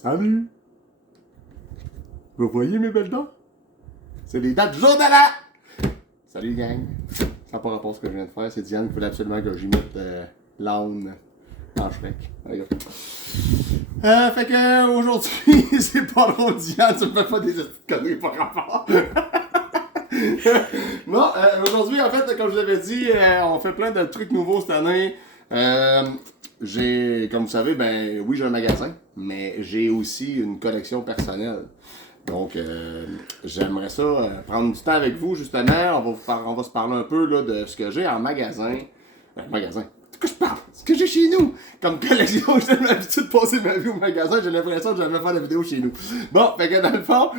Salut! Vous voyez mes belles dents? C'est les dates du jour de l'an! Salut gang! Ça n'a pas rapport à ce que je viens de faire, c'est Diane qui voulait absolument que j'y mette l'âne en Shrek. Fait que aujourd'hui, c'est pas drôle Diane, tu me fais pas des petites conneries par rapport. Non, aujourd'hui en fait, comme je l'avais dit, on fait plein de trucs nouveaux cette année. Comme vous savez, ben oui, j'ai un magasin, mais j'ai aussi une collection personnelle. Donc, j'aimerais ça prendre du temps avec vous, justement. On va se parler un peu là, de ce que j'ai en magasin. Magasin. De quoi je parle? Ce que j'ai chez nous. Comme collection, j'ai l'habitude de passer ma vie au magasin. J'ai l'impression que j'allais faire la vidéo chez nous. Bon, fait que dans le fond,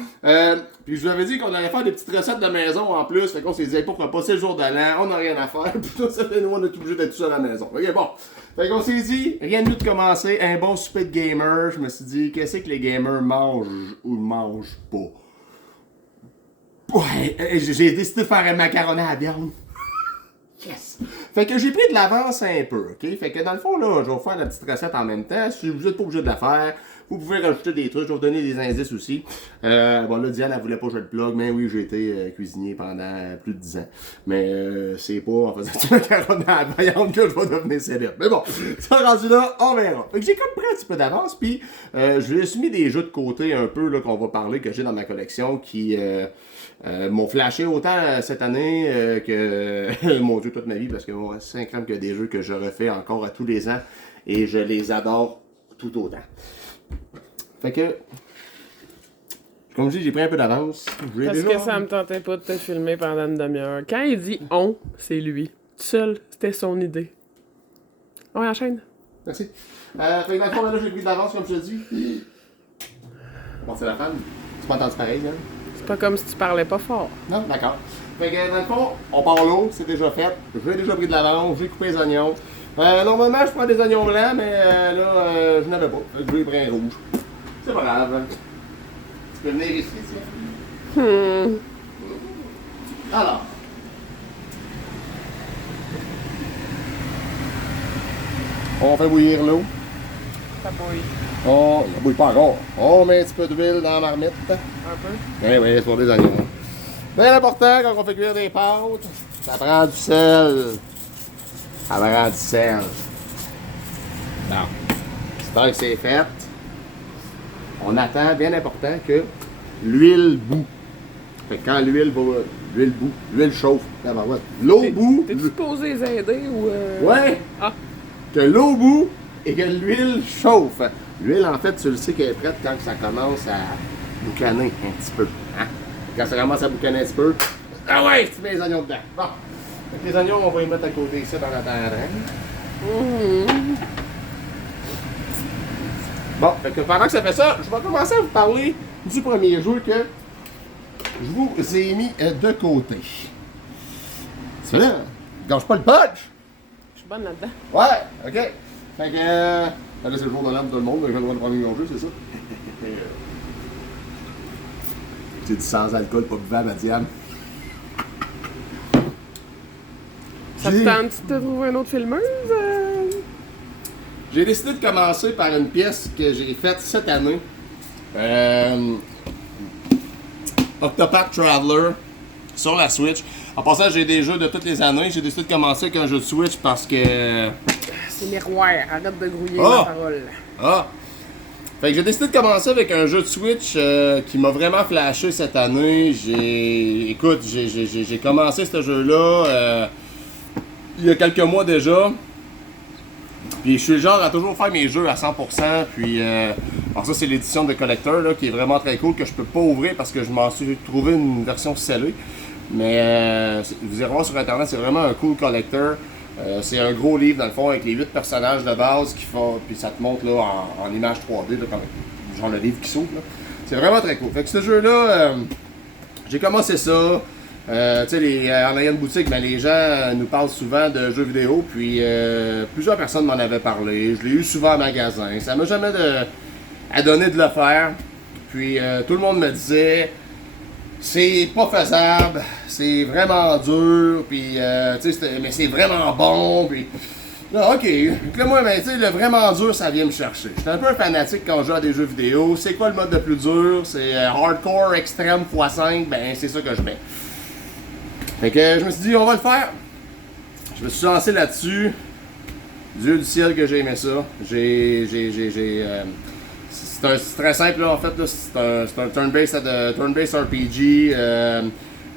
puis je vous avais dit qu'on allait faire des petites recettes de maison en plus. Fait qu'on s'est dit, hey, pourquoi pas, c'est le jour de l'an, on n'a rien à faire. Puis là, ça fait nous, on est obligé d'être tout seul à la maison. Ok, bon. Fait qu'on s'est dit, rien de mieux de commencer, un bon souper de gamer. Je me suis dit, qu'est-ce que les gamers mangent ou mangent pas? Ouais, j'ai décidé de faire un macaroni à la viande. Yes! Fait que j'ai pris de l'avance un peu, ok? Fait que dans le fond, là, je vais vous faire la petite recette en même temps. Si vous n'êtes pas obligé de la faire, vous pouvez rajouter des trucs, je vais vous donner des indices aussi. Bon là, Diane, elle voulait pas que je le plug, mais oui, j'ai été cuisinier pendant plus de 10 ans. Mais c'est pas en faisant du macaroni à la viande que je vais devenir célèbre. Mais bon, ça rendu là, on verra. Fait que j'ai comme pris un petit peu d'avance, puis je lui ai soumis des jeux de côté un peu, là, qu'on va parler, que j'ai dans ma collection, qui... m'ont flashé autant cette année que mon Dieu toute ma vie parce que moi, 5 ans que des jeux que je refais encore à tous les ans et je les adore tout autant. Fait que comme je dis, j'ai pris un peu d'avance. Parce que ça me tentait pas de te filmer pendant une demi-heure. Quand il dit on, c'est lui. Tout seul, c'était son idée. On enchaîne. Merci. Fait que dans le fond, là, j'ai pris de l'avance comme je te dis. Bon, c'est la femme. Tu m'as entendu pareil, hein? C'est pas comme si tu parlais pas fort. Non, d'accord. Fait que dans le fond, on part l'eau, c'est déjà fait. J'ai déjà pris de l'avance, j'ai coupé les oignons. Normalement, je prends des oignons blancs, mais là, je n'avais pas. Fait que je vais les prendre rouges. C'est pas grave. Tu peux venir ici, tiens. Alors. On fait bouillir l'eau. Ça bouille. On ne bouille pas encore. On met un petit peu d'huile dans la marmite. Un peu? Oui, oui, c'est pour des oignons. Bien important, quand on fait cuire des pâtes, ça prend du sel. Ça prend du sel. Bon. J'espère que c'est fait. On attend, bien important, que l'huile bout. Fait que quand l'huile bout, l'huile chauffe. L'eau bout. T'es-tu supposé les aider ou... Ouais. Ah. Que l'eau bout et que l'huile chauffe. L'huile, en fait, tu le sais qu'elle est prête quand ça commence à boucaner un petit peu. Hein? Quand ça commence à boucaner un petit peu, ah ouais, tu mets les oignons dedans. Bon. Fait que les oignons, on va les mettre à côté ici dans la terre. Bon, fait que pendant que ça fait ça, je vais commencer à vous parler du premier jeu que je vous ai mis de côté. C'est là, gâche pas le punch! Je suis bonne là-dedans. Ouais, ok. Fait que. Là, c'est le jour de l'âme de tout le monde, j'ai le droit de prendre mon jeu, c'est ça? C'est du sans alcool, pas buvable à Diane. Ça te tente de trouver une autre filmeuse? J'ai décidé de commencer par une pièce que j'ai faite cette année. Octopath Traveler sur la Switch. En passant, j'ai des jeux de toutes les années. J'ai décidé de commencer avec un jeu de Switch parce que... C'est miroir, arrête de grouiller ma parole. Ah! Fait que j'ai décidé de commencer avec un jeu de Switch qui m'a vraiment flashé cette année. Écoute, j'ai commencé ce jeu-là il y a quelques mois déjà. Puis je suis le genre à toujours faire mes jeux à 100%. Puis alors ça, c'est l'édition de Collector là, qui est vraiment très cool, que je peux pas ouvrir parce que je m'en suis trouvé une version scellée. Mais vous irez voir sur internet, c'est vraiment un cool Collector. C'est un gros livre dans le fond avec les 8 personnages de base qui font. Puis ça te montre là en image 3D, là, comme genre le livre qui s'ouvre. C'est vraiment très cool. Fait que ce jeu-là, j'ai commencé ça. Tu sais, en ayant une boutique, ben, les gens nous parlent souvent de jeux vidéo, puis plusieurs personnes m'en avaient parlé. Je l'ai eu souvent en magasin. Ça m'a jamais donné de le faire. Puis tout le monde me disait, c'est pas faisable, c'est vraiment dur, puis mais c'est vraiment bon. Puis Non, ok. Donc là, moi, ben, tu sais, le vraiment dur, ça vient me chercher. J'étais un peu un fanatique quand je joue à des jeux vidéo. C'est quoi le mode le plus dur? C'est hardcore, extrême, x5. Ben, c'est ça que je mets. Fait que je me suis dit, on va le faire. Je me suis lancé là-dessus. Dieu du ciel que j'ai aimé ça. C'est très simple, là, en fait. C'est un turn-based RPG.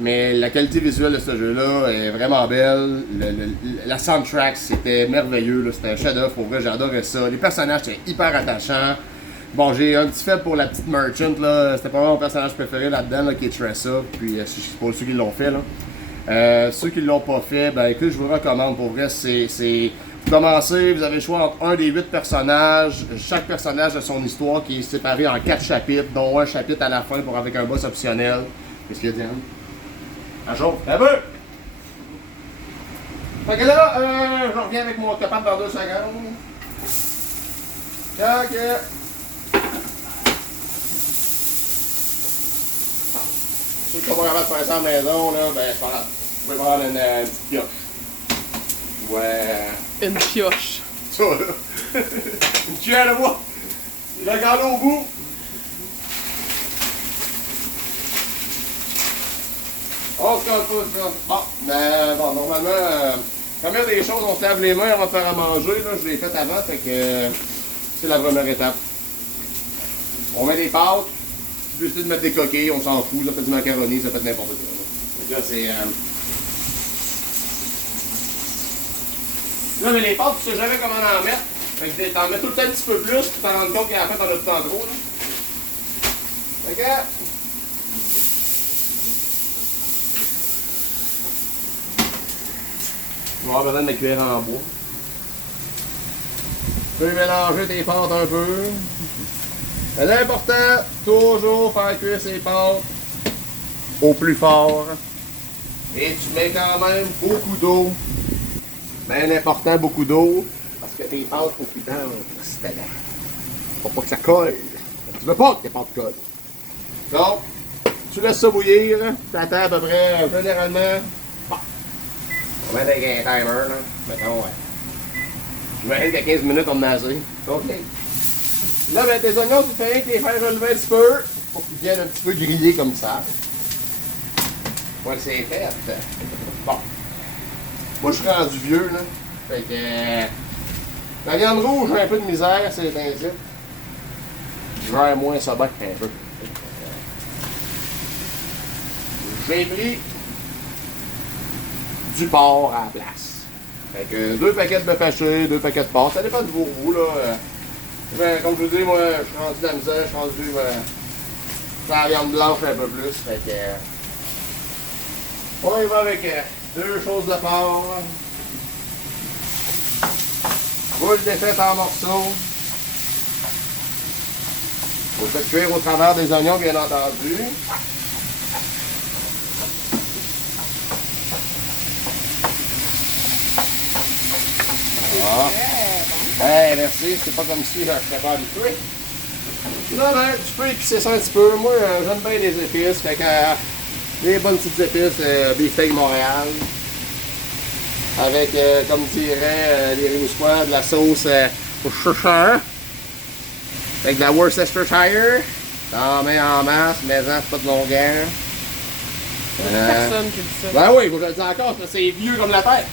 Mais la qualité visuelle de ce jeu-là est vraiment belle. La soundtrack, c'était merveilleux. C'était un chef-d'œuvre. Pour vrai, j'adorais ça. Les personnages étaient hyper attachants. Bon, j'ai un petit faible pour la petite merchant. Là. C'était probablement mon personnage préféré là-dedans, là, qui est Tressa. Puis, c'est pour ceux qui l'ont fait. Là. Ceux qui ne l'ont pas fait, ben écoute, je vous le recommande. Pour vrai, vous commencez, vous avez le choix entre un des 8 personnages. Chaque personnage a son histoire qui est séparée en 4 chapitres, dont un chapitre à la fin pour avec un boss optionnel. Qu'est-ce qu'il y a, Diane? Un jour, un peu! Fait que là, je reviens avec mon capable dans 2 secondes. Ok. Ceux qui sont pas capables de faire ça à la maison, là, ben c'est pas grave. Vous pouvez prendre une petite pioche. Ouais. Une pioche. Ça, là. Une cuillère de bois. Il a gardé au bout. On se casse pas, ça. Bon, ben, bon, normalement, première des choses, on se lave les mains avant de faire à manger. Là, je l'ai fait avant, fait que c'est la première étape. On met des pâtes. Tu peux essayer de mettre des coquilles, on s'en fout. Ça fait du macaroni, ça fait n'importe quoi. Là, c'est. Là, mais les pâtes, tu sais jamais comment en mettre. Fait que t'en mets tout le temps un petit peu plus, puis t'en rends compte qu'à la fin, t'en as tout le temps trop. Là. Fait que. On va avoir besoin de ma cuillère en bois. Tu peux mélanger tes pâtes un peu. C'est important, toujours faire cuire ses pâtes au plus fort. Et tu mets quand même beaucoup d'eau. Bien important, beaucoup d'eau. Parce que tes pâtes, faut qu'ils dansent. Faut pas que ça colle. Tu veux pas que tes pâtes collent. Donc, tu laisses ça bouillir. Tu attends à peu près, généralement. Bon. On va mettre avec un timer, là. Mettons, ouais. J'imagine qu'à 15 minutes, on me assez. OK. Là, ben, tes oignons, tu fais les faire relever un petit peu. Pour qu'ils viennent un petit peu grillés comme ça. Ouais, c'est fait. Bon. Moi, je suis rendu vieux, là. Fait que. La viande rouge, j'ai un peu de misère, c'est ainsi. Je gère moins ça bien qu'un peu. J'ai pris du porc à la place. Fait que 2 paquets de bœuf haché, 2 paquets de porc. Ça dépend de vos goûts, là. Comme je vous dis, moi, je suis rendu dans la misère, je suis rendu la viande blanche un peu plus. Fait que. On y va avec 2 choses de porc. Boule défaite en morceaux. Vous faites cuire au travers des oignons, bien entendu. Ah. Hey, merci, c'est pas comme si je n'étais pas habitué. Là, ben, tu peux épicer ça un petit peu. Moi, j'aime bien les épices. Fait que les bonnes petites épices, beefsteak Montréal. Avec, comme dirait les Rimouskois, de la sauce au Cheshire. Avec de la Worcestershire. T'en mets en masse, mais en c'est pas de longueur. Personne qui dit ça. Ben oui, faut que je le dise encore, c'est vieux comme la terre.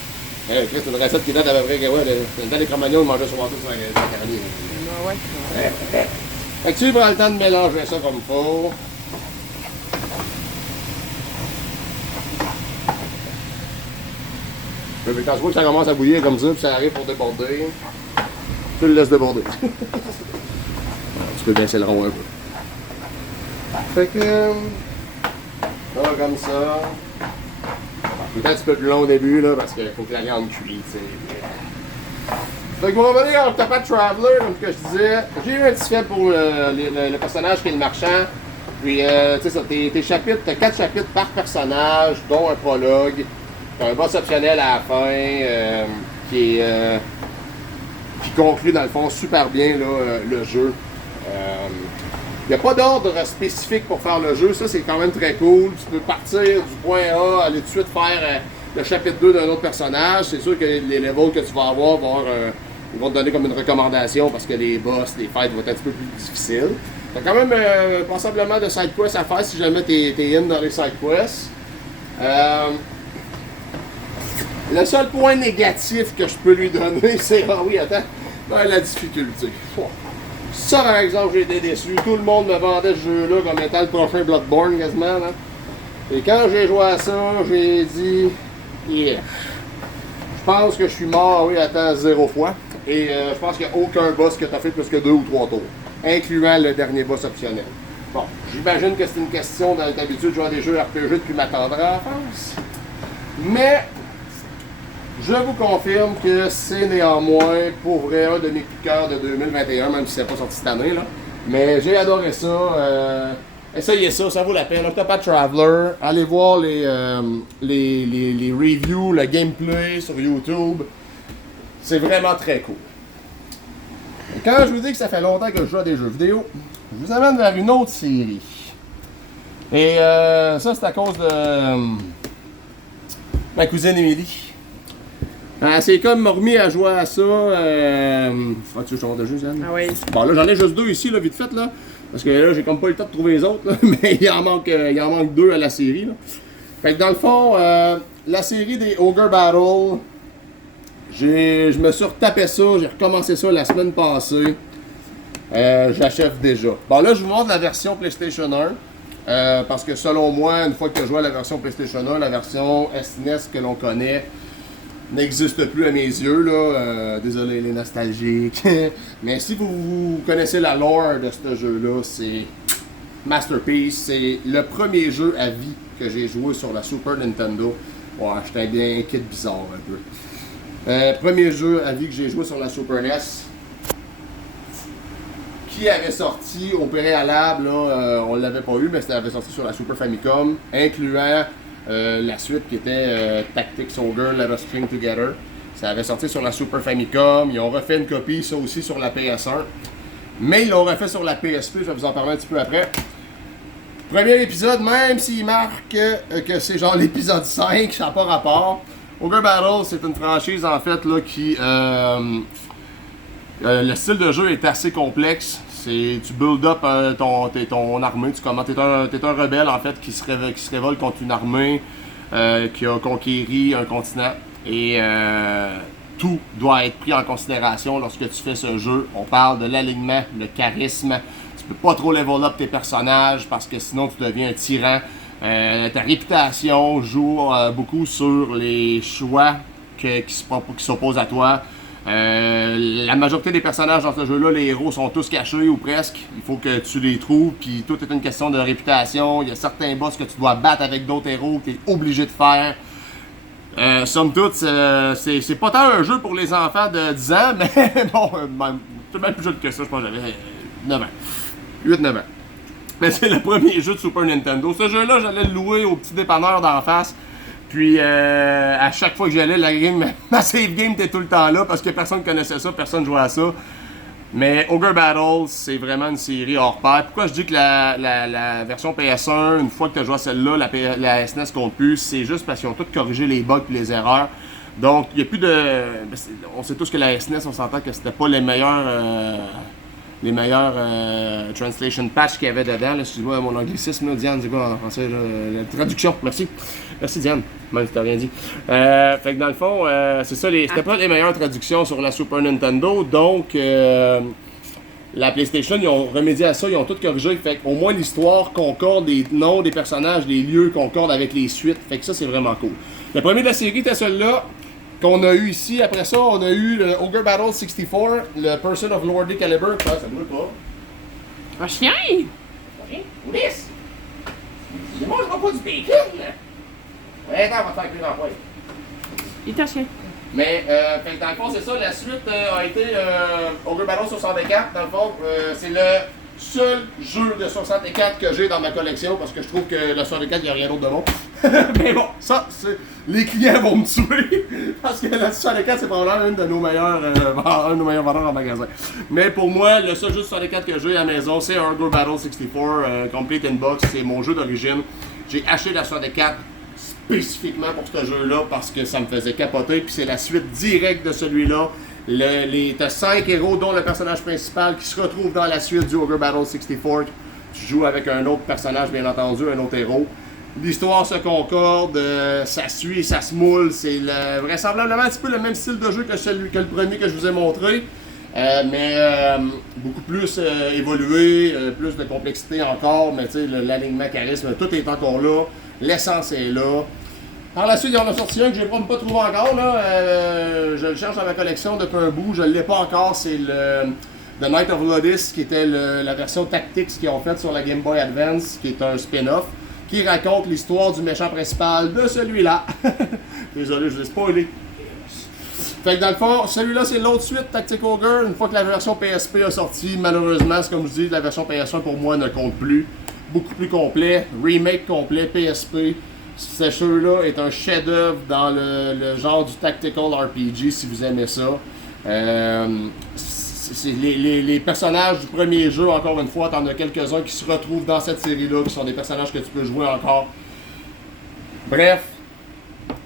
Chris, c'est une recette qui date à peu près, ouais, dans les Cro-Magnons, ils mangeaient souvent ça sur la carrière. Ouais. Fait que tu prends le temps de mélanger ça comme il faut. Quand tu vois que ça commence à bouillir comme ça, puis ça arrive pour déborder, tu le laisses déborder. Tu peux baisser le rond un peu. Fait que, là, comme ça. C'est un petit peu plus long au début, là, parce qu'il faut que la viande cuise, tu sais. Fait que pour revenir en tapant de Traveler, comme que je disais, j'ai eu un petit fait pour le personnage qui est le marchand. Puis, tu sais, ça, tes chapitres, t'as 4 chapitres par personnage, dont un prologue. T'as un boss optionnel à la fin, qui conclut, dans le fond, super bien là, le jeu. Il n'y a pas d'ordre spécifique pour faire le jeu, ça c'est quand même très cool. Tu peux partir du point A, aller tout de suite faire le chapitre 2 d'un autre personnage, c'est sûr que les levels que tu vas avoir ils vont te donner comme une recommandation parce que les boss, les fights vont être un petit peu plus difficiles. T'as quand même passablement de side quests à faire si jamais t'es in dans les side quests. Le seul point négatif que je peux lui donner, c'est la difficulté. Ça, par exemple, j'ai été déçu. Tout le monde me vendait ce jeu-là comme étant le prochain Bloodborne, quasiment. Là. Et quand j'ai joué à ça, j'ai dit yeah. Je pense que je suis mort, 0 fois. Et je pense qu'il n'y a aucun boss que tu as fait plus que 2 ou 3 tours, incluant le dernier boss optionnel. Bon, j'imagine que c'est une question d'habitude de jouer à des jeux RPG depuis ma tendre enfance. Mais je vous confirme que c'est néanmoins, pour vrai, un de mes coups de cœur de 2021, même si c'est pas sorti cette année. Là. Mais j'ai adoré ça. Essayez ça, ça vaut la peine. Octopath Traveler, allez voir les reviews, le gameplay sur YouTube. C'est vraiment très cool. Et quand je vous dis que ça fait longtemps que je joue à des jeux vidéo, je vous amène vers une autre série. Et ça, c'est à cause de ma cousine Émilie. C'est comme m'a remis à jouer à ça. Tu veux que je te montre le jeu, Yann? Ah oui. Bon, là, j'en ai juste 2 ici, là, vite fait, là. Parce que là, j'ai comme pas eu le temps de trouver les autres, là, mais il en manque 2 à la série, là. Fait que dans le fond, la série des Ogre Battle, je me suis retapé ça, j'ai recommencé ça la semaine passée. J'achève déjà. Bon, là, je vous montre la version PlayStation 1. Parce que selon moi, une fois que tu joues à la version PlayStation 1, la version SNES que l'on connaît n'existe plus à mes yeux, là. Désolé les nostalgiques. Mais si vous connaissez la lore de ce jeu-là, c'est Masterpiece. C'est le premier jeu à vie que j'ai joué sur la Super Nintendo. Ouais, j'étais bien kid bizarre un peu. Premier jeu à vie que j'ai joué sur la Super NES. Qui avait sorti au préalable, là, on l'avait pas eu, mais ça avait sorti sur la Super Famicom, incluant la suite qui était Tactics Ogre, Let Us String Together. Ça avait sorti sur la Super Famicom. Ils ont refait une copie, ça aussi, sur la PS1. Mais ils l'ont refait sur la PSP, je vais vous en parler un petit peu après. Premier épisode, même s'il marque que c'est genre l'épisode 5, ça n'a pas rapport. Ogre Battle, c'est une franchise en fait là, qui... le style de jeu est assez complexe. Tu build up ton armée. T'es un rebelle en fait qui se révolte contre une armée qui a conquéri un continent. Et tout doit être pris en considération lorsque tu fais ce jeu. On parle de l'alignement, le charisme. Tu peux pas trop level up tes personnages parce que sinon tu deviens un tyran. Ta réputation joue beaucoup sur les choix qui s'opposent à toi. La majorité des personnages dans ce jeu-là, les héros sont tous cachés ou presque. Il faut que tu les trouves, puis tout est une question de réputation. Il y a certains boss que tu dois battre avec d'autres héros que tu es obligé de faire. Somme toute, c'est pas tant un jeu pour les enfants de 10 ans, mais bon, c'est même plus jeune que ça, je pense que j'avais 9 ans. 8-9 ans. Mais c'est le premier jeu de Super Nintendo. Ce jeu-là, j'allais le louer au petit dépanneur d'en face. Puis à chaque fois que j'allais, ma save game était tout le temps là parce que personne connaissait ça, personne jouait à ça. Mais Ogre Battle, c'est vraiment une série hors pair. Pourquoi je dis que la version PS1, une fois que tu as joué à celle-là, la SNES compte plus, c'est juste parce qu'ils ont tous corrigé les bugs et les erreurs. Donc, il n'y a plus de... On sait tous que la SNES, on s'entend que c'était pas les meilleurs translation patch qu'il y avait dedans. Excuse-moi mon anglicisme, là, Diane, c'est quoi en français? La traduction, merci. Merci Diane, même si t'as rien dit. Fait que dans le fond, c'est ça, c'était pas les meilleures traductions sur la Super Nintendo, donc la PlayStation, ils ont remédié à ça, ils ont tout corrigé, fait qu'au moins l'histoire concorde, les noms des personnages, les lieux concordent avec les suites, fait que ça c'est vraiment cool. Le premier de la série était celui-là, qu'on a eu ici. Après ça, on a eu le Ogre Battle 64, le Person of Lordy Caliber. Ça brûle pas. Un chien! Rien? Ulysse! Je mange pas du bacon, là! Ouais, attends, on va te faire cuire en poêle. Il est un chien. Mais, fait que dans le fond, c'est ça, la suite a été Ogre Battle 64. Dans le fond, c'est le seul jeu de 64 que j'ai dans ma collection parce que je trouve que le 64, il n'y a rien d'autre de bon. Mais bon, ça, les clients vont me tuer parce que la 64, c'est probablement un de nos meilleurs vendeurs en magasin. Mais pour moi, le seul jeu de 64 que j'ai à la maison, c'est Ogre Battle 64 Complete in Box. C'est mon jeu d'origine. J'ai acheté la 64 spécifiquement pour ce jeu-là parce que ça me faisait capoter. Puis c'est la suite directe de celui-là. T'as 5 héros, dont le personnage principal qui se retrouve dans la suite du Ogre Battle 64. Tu joues avec un autre personnage, bien entendu, un autre héros. L'histoire se concorde, ça suit, ça se moule. C'est vraisemblablement un petit peu le même style de jeu que le premier que je vous ai montré. Mais beaucoup plus évolué, plus de complexité encore, mais tu sais, l'alignement, charisme, tout est encore là, l'essence est là. Par la suite, il y en a sorti un que je n'ai pas trouvé encore, là. Je le cherche dans ma collection depuis un bout, je ne l'ai pas encore, c'est le The Knight of Lodis, qui était la version Tactics qu'ils ont faite sur la Game Boy Advance, qui est un spin-off, qui raconte l'histoire du méchant principal de celui-là. Désolé, je vous ai spoilé. Fait que dans le fond, celui-là c'est l'autre suite, Tactic Ogre. Une fois que la version PSP a sorti, malheureusement, c'est comme je dis, la version PS1 pour moi ne compte plus. Beaucoup plus complet, remake complet, PSP. Ce jeu-là est un chef-d'œuvre dans le genre du Tactical RPG si vous aimez ça. Les personnages du premier jeu, encore une fois, t'en as quelques-uns qui se retrouvent dans cette série-là, qui sont des personnages que tu peux jouer encore. Bref.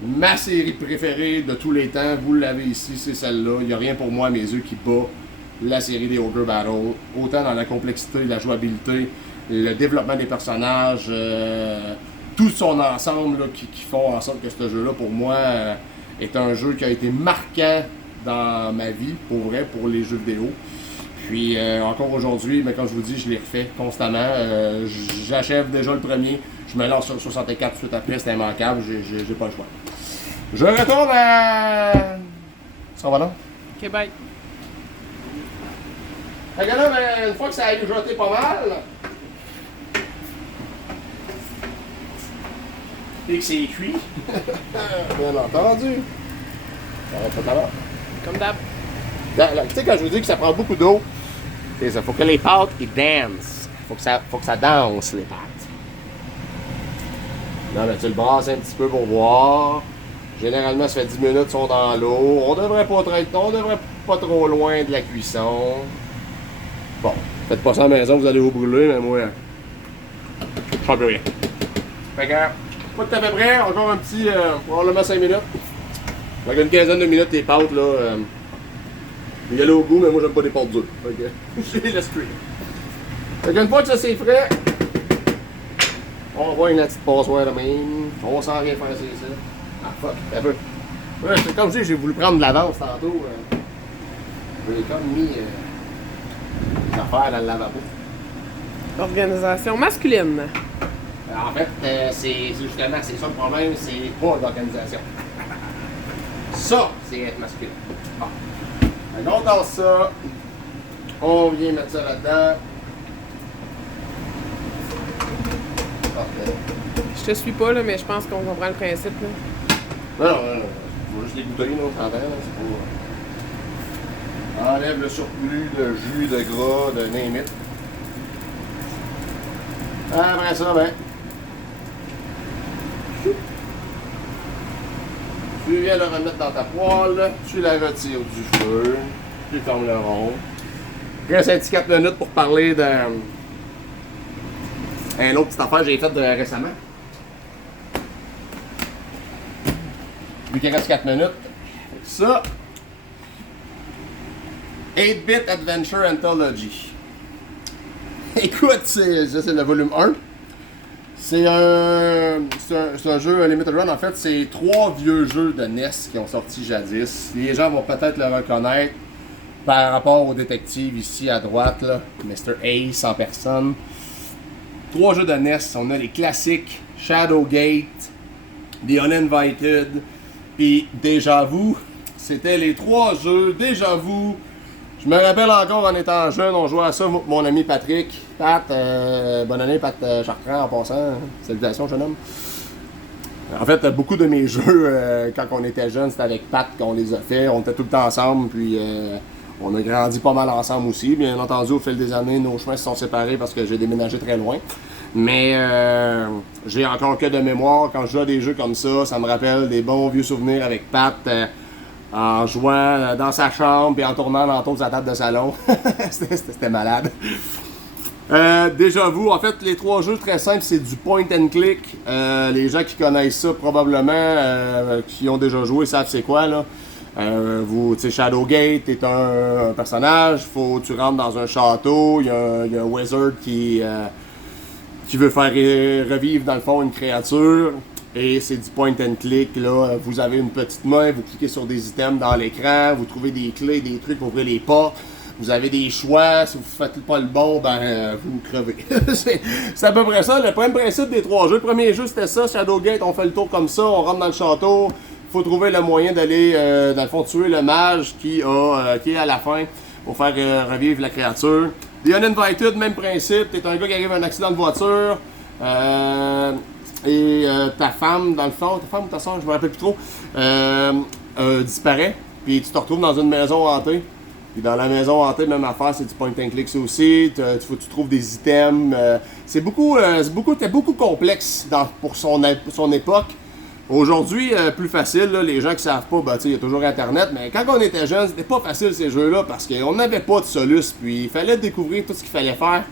Ma série préférée de tous les temps, vous l'avez ici, c'est celle-là. Il n'y a rien pour moi à mes yeux qui bat la série des Ogre Battle. Autant dans la complexité, la jouabilité, le développement des personnages, tout son ensemble là, qui font en sorte que ce jeu-là, pour moi, est un jeu qui a été marquant dans ma vie, pour vrai, pour les jeux vidéo. Puis encore aujourd'hui, mais comme je vous dis, je les refais constamment. J'achève déjà le premier. Je me lance sur le 64 tout de suite après, c'est immanquable, j'ai pas le choix. Je retourne à... Ça va là? Ok, bye. Fait que là, ben, une fois que ça a mijoté pas mal, et que c'est cuit, bien entendu, ça va pas là. Comme d'hab. Tu sais, quand je vous dis que ça prend beaucoup d'eau, c'est ça, faut que les pâtes, ils dansent. Faut que ça danse, les pâtes. Non, mais tu le brasses un petit peu pour voir. Généralement, ça fait 10 minutes qu'ils sont dans l'eau. On devrait pas trop loin de la cuisson. Bon, faites pas ça à la maison, vous allez vous brûler, mais moi, je sens plus rien. Fait que, pas tout à fait prêt, encore un petit, probablement 5 minutes. Avec une quinzaine de minutes, les pâtes, là, il y a au goût, mais moi, j'aime pas des pâtes dures. Fait que, je les laisse cuire. Fait qu'une fois que ça c'est frais, on voit une petite passoire de même. On sent rien faire, c'est ça. Ah fuck, un peu. Ouais, c'est comme si j'ai voulu prendre de l'avance tantôt. J'ai comme mis des affaires dans le lavabo. Organisation masculine. En fait, c'est justement, c'est ça le problème, c'est pas l'organisation. Ça, c'est être masculin. Bon. Donc, on tasse ça. On vient mettre ça là-dedans. Parfait. Je te suis pas, là, mais je pense qu'on comprend le principe. Là. Non, faut juste les goûter, là, on s'entend, là, c'est pas... Enlève le surplus de jus, de gras, de name it. Après ça, ben... Tu viens le remettre dans ta poêle, tu la retires du feu, tu fermes le rond. Il reste un petit 4 minutes pour parler d'un autre petite affaire que j'ai faite récemment. Vu qu'il reste 4 minutes. Ça, 8-Bit Adventure Anthology. Écoute, c'est le volume 1. C'est un jeu Limited Run. En fait, c'est 3 vieux jeux de NES qui ont sorti jadis. Les gens vont peut-être le reconnaître par rapport au détective ici à droite, là, Mr. Ace en personne. 3 jeux de NES. On a les classiques Shadowgate, The Uninvited, puis Déjà Vu. C'était les 3 jeux Déjà Vu. Je me rappelle encore en étant jeune, on jouait à ça, mon ami Patrick. Pat, bonne année, Pat Chartrand en passant. Salutations, jeune homme. En fait, beaucoup de mes jeux, quand on était jeune, c'était avec Pat qu'on les a fait. On était tout le temps ensemble, puis on a grandi pas mal ensemble aussi. Bien entendu, au fil des années, nos chemins se sont séparés parce que j'ai déménagé très loin. Mais j'ai encore que de mémoire. Quand je joue à des jeux comme ça, ça me rappelle des bons vieux souvenirs avec Pat. En jouant dans sa chambre et en tournant l'entour de sa table de salon. C'était malade. Déjà vu, en fait, les 3 jeux très simples, c'est du point and click. Les gens qui connaissent ça probablement, qui ont déjà joué, savent c'est quoi là. Tu sais, Shadowgate, t'es un personnage, tu rentres dans un château, il y a un wizard qui veut faire revivre dans le fond une créature. Et c'est du point and click, là. Vous avez une petite main, vous cliquez sur des items dans l'écran, vous trouvez des clés, des trucs pour ouvrir les portes. Vous avez des choix, si vous faites pas le bon, vous crevez. c'est à peu près ça, le premier principe des 3 jeux. Le premier jeu, c'était ça, Shadowgate, on fait le tour comme ça, on rentre dans le château. Il faut trouver le moyen d'aller, dans le fond, tuer le mage qui est à la fin pour faire revivre la créature. The Uninvited, même principe, t'es un gars qui arrive à un accident de voiture. Ta femme, dans le fond, ta femme ou ta soeur, je me rappelle plus trop, disparaît, puis tu te retrouves dans une maison hantée. Puis dans la maison hantée, même affaire, c'est du point and click aussi. Tu trouves des items. C'était beaucoup complexe pour son époque. Aujourd'hui, plus facile. Là, les gens qui savent pas, il y a toujours Internet. Mais quand on était jeune, c'était pas facile ces jeux-là parce qu'on n'avait pas de soluce. Puis il fallait découvrir tout ce qu'il fallait faire.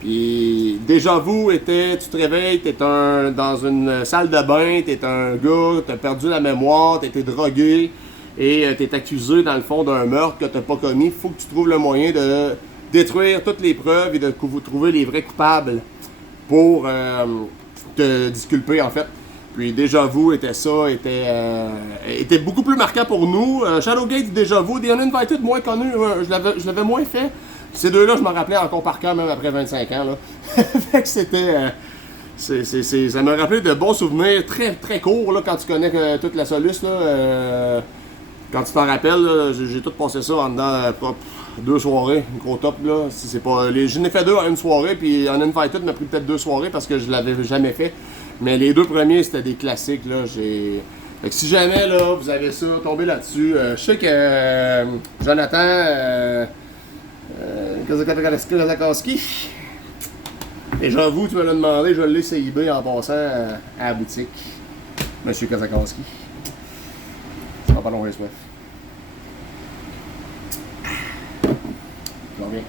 Puis déjà vu, tu te réveilles, t'es dans une salle de bain, t'es un gars, t'as perdu la mémoire, t'étais drogué. Et tu es accusé, dans le fond, d'un meurtre que tu n'as pas commis. Il faut que tu trouves le moyen de détruire toutes les preuves et de trouver les vrais coupables pour te disculper, en fait. Puis Déjà Vu était beaucoup plus marquant pour nous. Shadowgate, Déjà Vu, The Uninvited, moins connu, je l'avais moins fait. Ces deux-là, je m'en rappelais encore par cœur, même après 25 ans. Là. Fait que c'était... ça m'a rappelé de bons souvenirs très, très courts, là, quand tu connais toute la soluce, là. Quand tu t'en rappelles, là, j'ai tout passé ça en dedans 2 soirées, un gros top là. J'en ai fait 2 en une soirée, puis en Uninvited m'a pris peut-être 2 soirées parce que je l'avais jamais fait. Mais les 2 premiers c'était des classiques là. Fait que si jamais là vous avez ça, tombez là-dessus. Je sais que Jonathan Kazakowski, et j'avoue, tu me l'as demandé, je l'ai sur eBay en passant à la boutique. Monsieur Kazakowski. Ça va pas long, soif. Je reviens.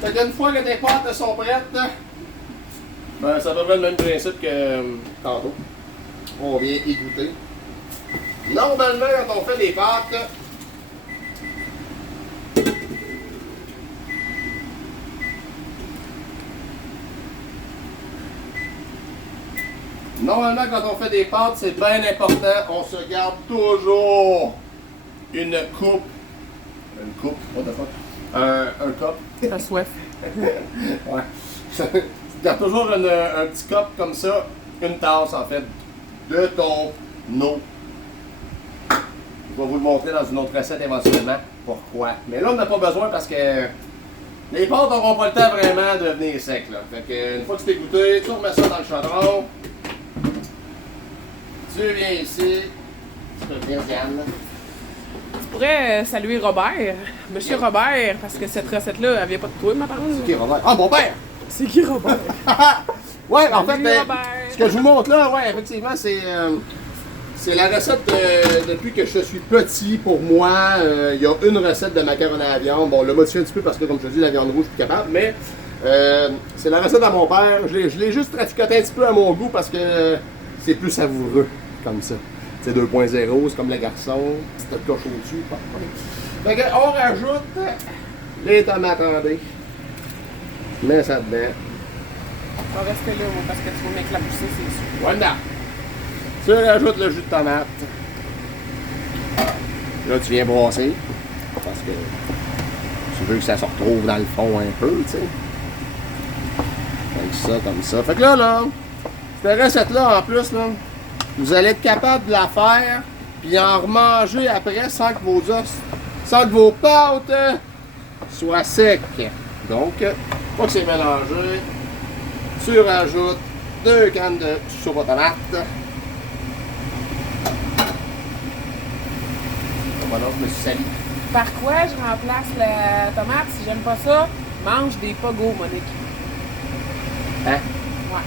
Fait qu'une fois que tes pâtes sont prêtes, ça devrait être le même principe que tantôt. On vient y goûter. Normalement, quand on fait des pâtes, c'est bien important. On se garde toujours une coupe. Une coupe, what the fuck? Un cup. T'as soif. Ouais. Tu gardes toujours un petit cup comme ça, une tasse en fait, de ton eau. Je vais vous le montrer dans une autre recette éventuellement. Pourquoi? Mais là, on n'a pas besoin parce que les pâtes n'auront pas le temps vraiment de venir sec. Là. Fait que, une fois que tu t'es goûté, tu remets ça dans le chaudron. Tu viens ici. Tu peux venir, Diane. Tu pourrais saluer Robert, Monsieur Robert, parce que cette recette-là, elle vient pas de toi, ma parole. C'est qui, Robert? Ah, mon père! C'est qui, Robert? Ouais, en fait, Robert. ce que je vous montre là, ouais, effectivement, c'est la recette depuis que je suis petit pour moi. Il y a une recette de macaroni à la viande. Bon, on l'a modifié un petit peu parce que, comme je te dis, la viande rouge, je suis plus capable, mais c'est la recette à mon père. Je l'ai juste traficoté un petit peu à mon goût parce que c'est plus savoureux, comme ça. C'est 2.0, c'est comme le garçon, petite coche au-dessus. Fait que on rajoute les tomates râpées. Mets ça dedans. On va rester là, parce que tu vas m'éclabousser, c'est sûr. Voilà. Tu rajoutes le jus de tomate. Là, tu viens brasser. Parce que tu veux que ça se retrouve dans le fond un peu, tu sais. Comme ça, comme ça. Fait que là, cette recette-là, en plus, là, vous allez être capable de la faire, puis en remanger après sans que vos pâtes soient secs. Donc, une fois que c'est mélangé, tu rajoutes 2 cannes de soupe aux tomates. Voilà, je me suis sali. Par quoi je remplace la tomate si j'aime pas ça? Mange des pogos, Monique. Hein? Ouais.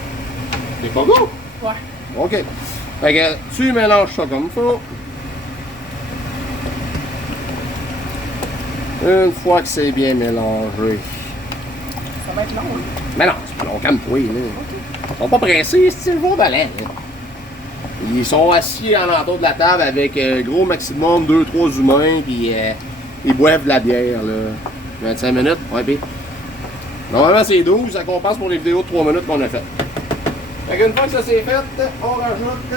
Des pogos? Ouais. OK. Fait que tu mélanges ça comme il faut. Une fois que c'est bien mélangé. Ça va être long, hein? Mais non, c'est pas long, calme-toi, là. Ils sont pas pressés, c'est le jour de l'an, là. Ils sont assis en entour de la table avec gros maximum 2-3 humains, puis ils boivent de la bière, là. 25 minutes, ouais, pis. Normalement, c'est 12, ça compense pour les vidéos de 3 minutes qu'on a faites. Fait qu'une fois que ça c'est fait, on rajoute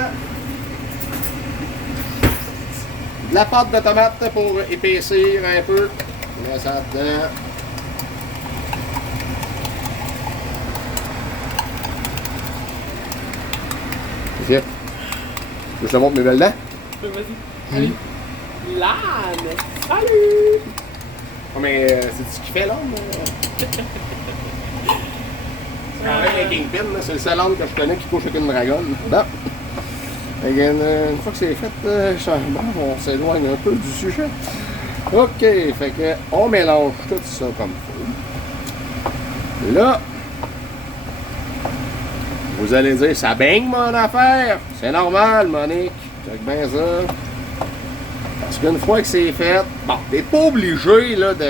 de la pâte de tomate pour épaissir un peu. On met ça dedans. C'est fait. Je te montre mes belles dents. Vas-y. Allez. L'âne! Salut! Oh, mais c'est ce qu'il fait, là? C'est avec les Kingpin, c'est le seul homme que je connais qui couche avec une dragonne. Bon. Fait que, une fois que c'est fait, on s'éloigne un peu du sujet. OK, fait que on mélange tout ça comme il faut. Là, vous allez dire, ça baigne mon affaire. C'est normal, Monique. Check bien ça. Parce qu'une fois que c'est fait, bon, t'es pas obligé là, de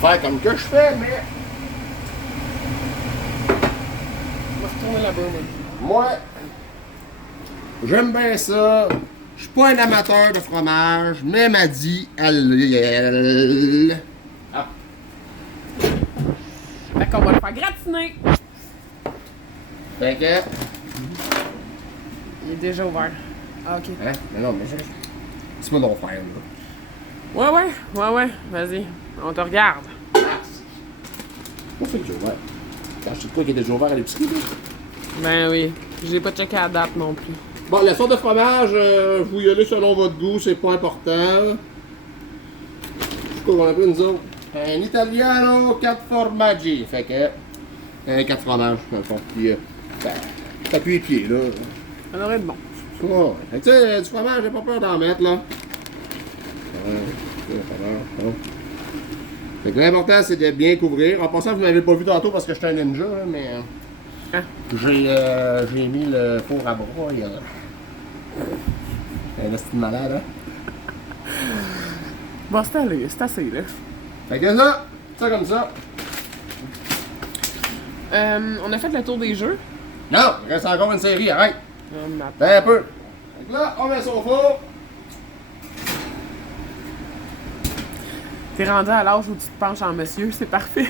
faire comme que je fais, mais On va retourner là-bas, moi, j'aime bien ça. Je suis pas un amateur de fromage, mais m'a dit elle. Ah, Fait qu'on va le faire gratiner. fait que. Il est déjà ouvert. Ah, ok. Hein? Mais non, mais c'est pas mon frère, là. Ouais, vas-y. On te regarde. Pourquoi fait que j'ai ouvert? Quand je sais de quoi qui est déjà ouvert à l'épicerie, là? Ben oui. J'ai pas checké la date non plus. Bon, la sorte de fromage, vous y allez selon votre goût, c'est pas important. C'est quoi qu'on a pris nous autres? Un Italiano 4 formaggi. Fait que. 4 fromages, dans le fond. Puis, t'appuies les pieds, là. Ça aurait être bon. Ouais. Fait que, tu sais, du fromage, j'ai pas peur d'en mettre, là. Bon. Fait que l'important, c'est de bien couvrir. En passant, vous m'avez pas vu tantôt parce que j'étais un ninja, là, mais. Hein? J'ai mis le four à bras. Là, c'est une malade, hein? Bon, c'est assez, là. Fait que ça comme ça. On a fait le tour des jeux. Non, il reste encore une série, arrête. Attends. Ben un peu. Fait que là, on met ça au four. T'es rendu à l'âge où tu te penches en monsieur, c'est parfait.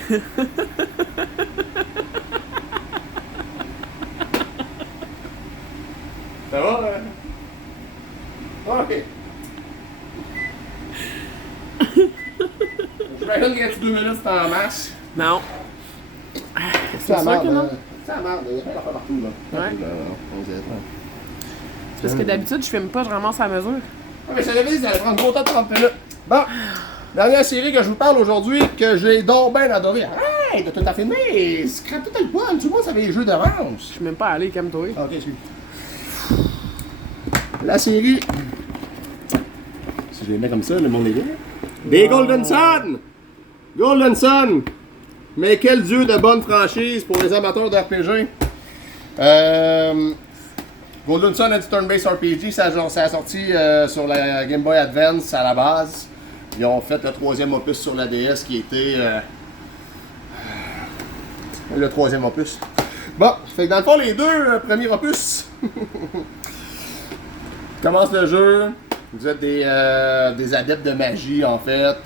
Ça va, OK. J'imagine qu'il y a 2 minutes, c'est en masse. Non. C'est la sûr merde, que non. c'est la merde, il y a plein d'affaires partout, là. Ouais. Ouais. Parce que d'habitude, je filme pas, je ramasse à mesure. Ah, mais ça devait dire que ça allait prendre gros temps de 30 minutes. Bon, dernière série que je vous parle aujourd'hui, que j'ai donc bien adoré. Arrête de tout à filmer, scrape tout le poil, tu vois, ça fait les jeux d'avance. Je suis même pas allé, calme-toi. Ok, excuse. La série, si je les mets comme ça, le monde est bien. Des Golden Sun! Golden Sun! Mais quel dieu de bonne franchise pour les amateurs de RPG. Golden Sun est du turn-based RPG, ça a sorti sur la Game Boy Advance à la base. Ils ont fait le 3e opus sur la DS qui était le 3e opus. Bon, fait que dans le fond, les deux premiers opus. Commence le jeu, vous êtes des adeptes de magie en fait.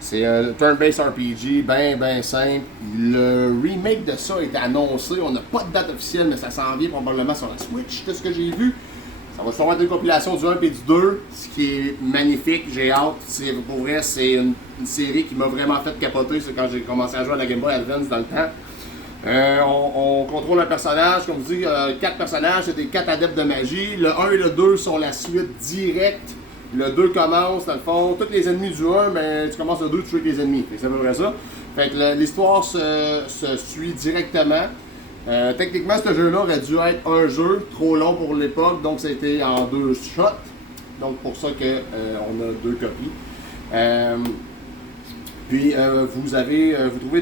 C'est un turn-based RPG, ben simple. Le remake de ça a été annoncé, on n'a pas de date officielle, mais ça s'en vient probablement sur la Switch, de ce que j'ai vu. Ça va sûrement être une compilation du 1 et du 2, ce qui est magnifique, j'ai hâte. Pour vrai, c'est une série qui m'a vraiment fait capoter, c'est quand j'ai commencé à jouer à la Game Boy Advance dans le temps. On contrôle un personnage, comme je dis, 4 personnages, c'est des 4 adeptes de magie. Le 1 et le 2 sont la suite directe. Le 2 commence, dans le fond, tous les ennemis du 1, ben, tu commences le 2, tu tues les ennemis. C'est à peu près ça. Fait que l'histoire se suit directement. Techniquement, ce jeu-là aurait dû être un jeu trop long pour l'époque, donc c'était en 2 shots. Donc pour ça qu'on a 2 copies. Puis vous trouvez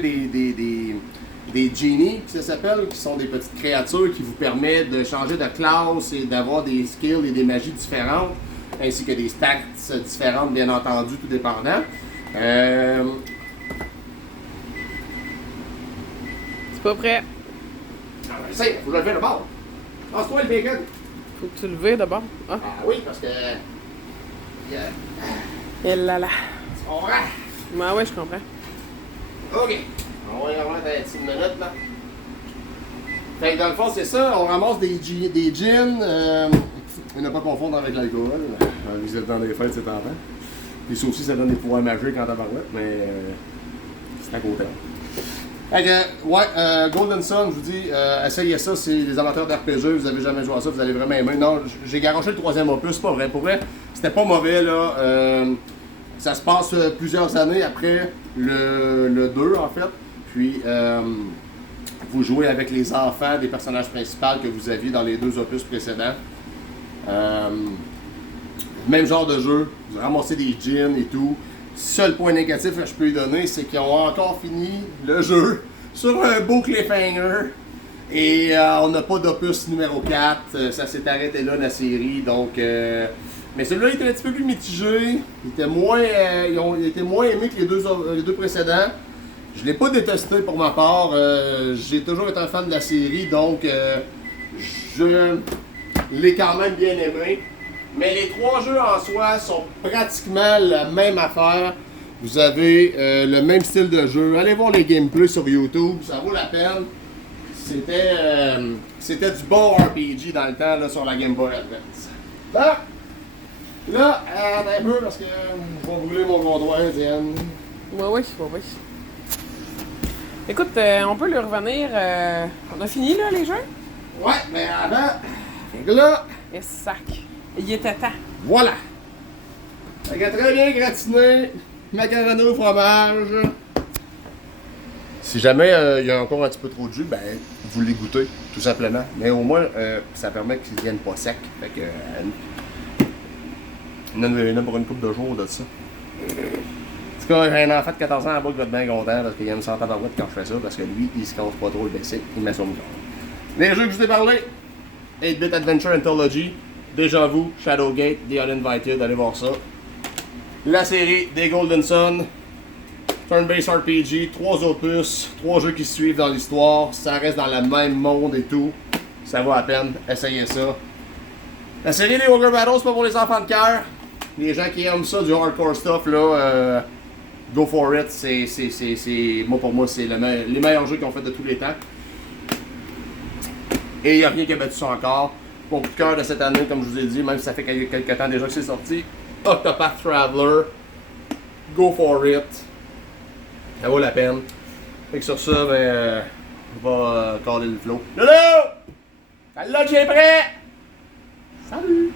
des genies, qui ça s'appelle, qui sont des petites créatures qui vous permettent de changer de classe et d'avoir des skills et des magies différentes. ainsi que des stats différentes, bien entendu, tout dépendant. C'est pas prêt. Essaye, faut lever le bord. Lance-toi le bacon. Faut que tu le vires d'abord. Ah. Ah oui, parce que. Et là là. Tu comprends? Ah ouais, je comprends. OK. On va y avoir une petite minute, là. Fait que dans le fond, c'est ça. On ramasse des gins. Ne pas confondre avec l'alcool. Vous êtes dans les fêtes, c'est temps. Et ça aussi, ça donne des pouvoirs magiques en tabarouette, mais c'est à côté. Fait que, ouais, Golden Sun, je vous dis, essayez ça, c'est les amateurs d'RPG, vous avez jamais joué à ça, vous allez vraiment aimer. Non, j'ai garoché le 3e opus, c'est pas vrai. Pour vrai, c'était pas mauvais, là. Ça se passe plusieurs années après le 2, en fait. Puis, vous jouez avec les enfants des personnages principaux que vous aviez dans les 2 opus précédents. Même genre de jeu, vous ramassez des gins et tout. Seul point négatif que je peux lui donner, c'est qu'ils ont encore fini le jeu sur un beau cliffhanger. Et on n'a pas d'opus numéro 4. Ça s'est arrêté là, la série. Donc, mais celui-là, il était un petit peu plus mitigé. Il était moins, il était moins aimé que les deux précédents. Je l'ai pas détesté pour ma part. J'ai toujours été un fan de la série. Donc, je l'ai quand même bien aimé. Mais les 3 jeux en soi sont pratiquement la même affaire. Vous avez le même style de jeu. Allez voir les gameplays sur YouTube, ça vaut la peine. C'était du bon RPG dans le temps là, sur la Game Boy Advance. Là, attends un peu parce que je vais brûler mon comptoir, Diane. Ouais. Écoute, on peut lui revenir. On a fini là les jeux? Ouais, mais avant, là, Et sac. Il était temps. voilà. Fait que très bien gratiné, macaroni au fromage. Si jamais il y a encore un petit peu trop de jus, ben vous les goûtez, tout simplement. Mais au moins, ça permet qu'ils ne viennent pas secs. Fait que. Il y en a pour une couple de jours de ça. En tout cas, j'ai un enfant de 14 ans en bas qui va être bien content parce qu'il aime ça en tabarouette quand je fais ça parce que lui, il se casse pas trop le basic, il met son micro. Les jeux que je vous ai parlé, 8-Bit Adventure Anthology, Déjà Vu, Shadowgate, The Uninvited, allez voir ça. La série des Golden Sun, Turn-Based RPG, 3 opus, 3 jeux qui se suivent dans l'histoire, ça reste dans le même monde et tout. Ça vaut la peine, essayez ça. La série des Ogre Battles, c'est pas pour les enfants de cœur. Les gens qui aiment ça, du hardcore stuff, là, go for it. Moi, pour moi, c'est les meilleurs jeux qu'ils ont fait de tous les temps. Et il n'y a rien qui a battu ça encore. Mon coup de cœur de cette année, comme je vous ai dit, même si ça fait quelques temps déjà que c'est sorti, Octopath Traveler, go for it. Ça vaut la peine. Fait que sur ça, ben, on va caler le flow. Lolo! Celle-là, j'ai prêt! Salut!